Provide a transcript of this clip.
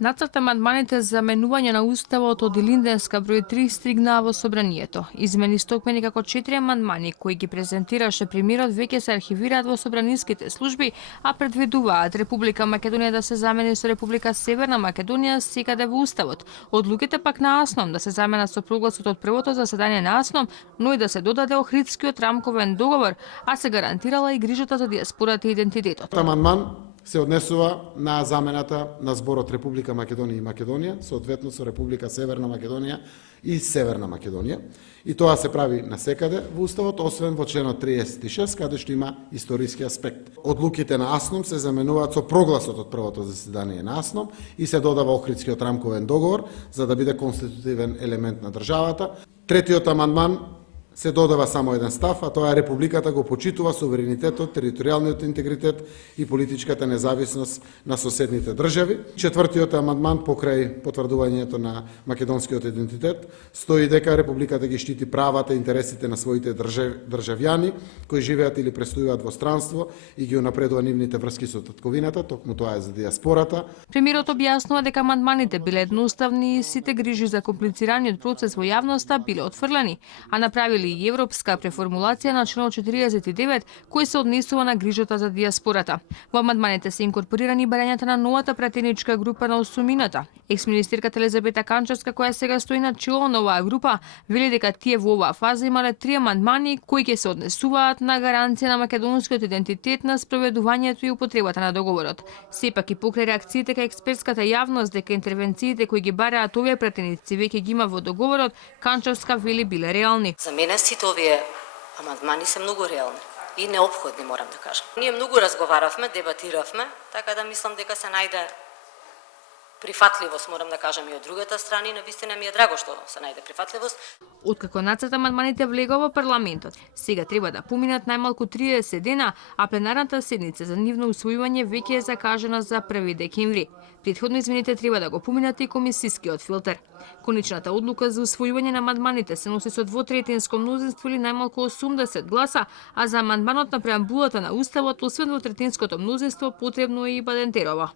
Нацрт амандманите за менување на уставот од Илинденска број 3 стигнаа во собранието. Измени стокмени како 4 амандмани кои ги презентираше премиерот веќе се архивираат во собраниските служби, а предвидуваат Република Македонија да се замени со Република Северна Македонија секаде во уставот. Одлуките пак на АСНОМ да се заменат со прогласот од првото заседание на АСНОМ, но и да се додаде Охридскиот рамковен договор, а се гарантирала и грижата за дијаспората и идентитетот. Амандман се однесува на замената на зборот Република Македонија и Македонија, соодветно со Република Северна Македонија и Северна Македонија. И тоа се прави насекаде во Уставот, освен во членот 36, каде што има историски аспект. Одлуките на АСНОМ се заменуваат со прогласот од првото заседание на АСНОМ и се додава Охридскиот рамковен договор, за да биде конститутивен елемент на државата. Третиот амандман се додава само еден став, а тоа е Републиката го почитува суверенитетот, територијалниот интегритет и политичката независност на соседните држави. Четвртиот амандман покрај потврдувањето на македонскиот идентитет стои дека Републиката ги штити правата и интересите на своите државјани кои живеат или престојуваат во странство и ги унапредува нивните врски со татковината, токму тоа е за дијаспората. Премиерот објаснува дека амандманите биле едноставни и сите грижи за комплицираниот процес во јавноста биле отфрлени, а направили и европска преформулација на членот 49 кој се однесува на грижата за дијаспората. Во амандманите се инкорпорирани барањата на новата пратеничка група на осумината. Екс-министерката Елизабета Канчевска, која сега стои на чело на оваа група, вели дека тие во оваа фаза имале 3 амандмани кои ќе се однесуваат на гаранција на македонскиот идентитет, на спроведувањето и употребата на договорот. Сепак и покрај реакциите кај експертската јавност дека интервенциите кои ги бараат овие пратеници веќе ги има во договорот, Канчевска вели биле реални. За мене сите овие амандмани се многу реални и неопходни, морам да кажам. Ние многу разговаравме, дебатиравме, така да мислам дека се најде прифатливост, морам да кажам, и од другата страна, и навистина ми е драго што се најде прифатливост. Откако нацрт амандманите влегува во парламентот, сега треба да поминат најмалку 30 дена, а пленарната седница за нивно усвојување веќе е закажана за 1 декември. Претходно измените треба да го поминат и комисискиот филтер. Конечната одлука за усвојување на амандманите се носи со двотретинско мнозинство или најмалку 80 гласа, а за амандманот на преамбулата на Уставот, освен двотретинското мнозинство, потребно е и Бадентерова.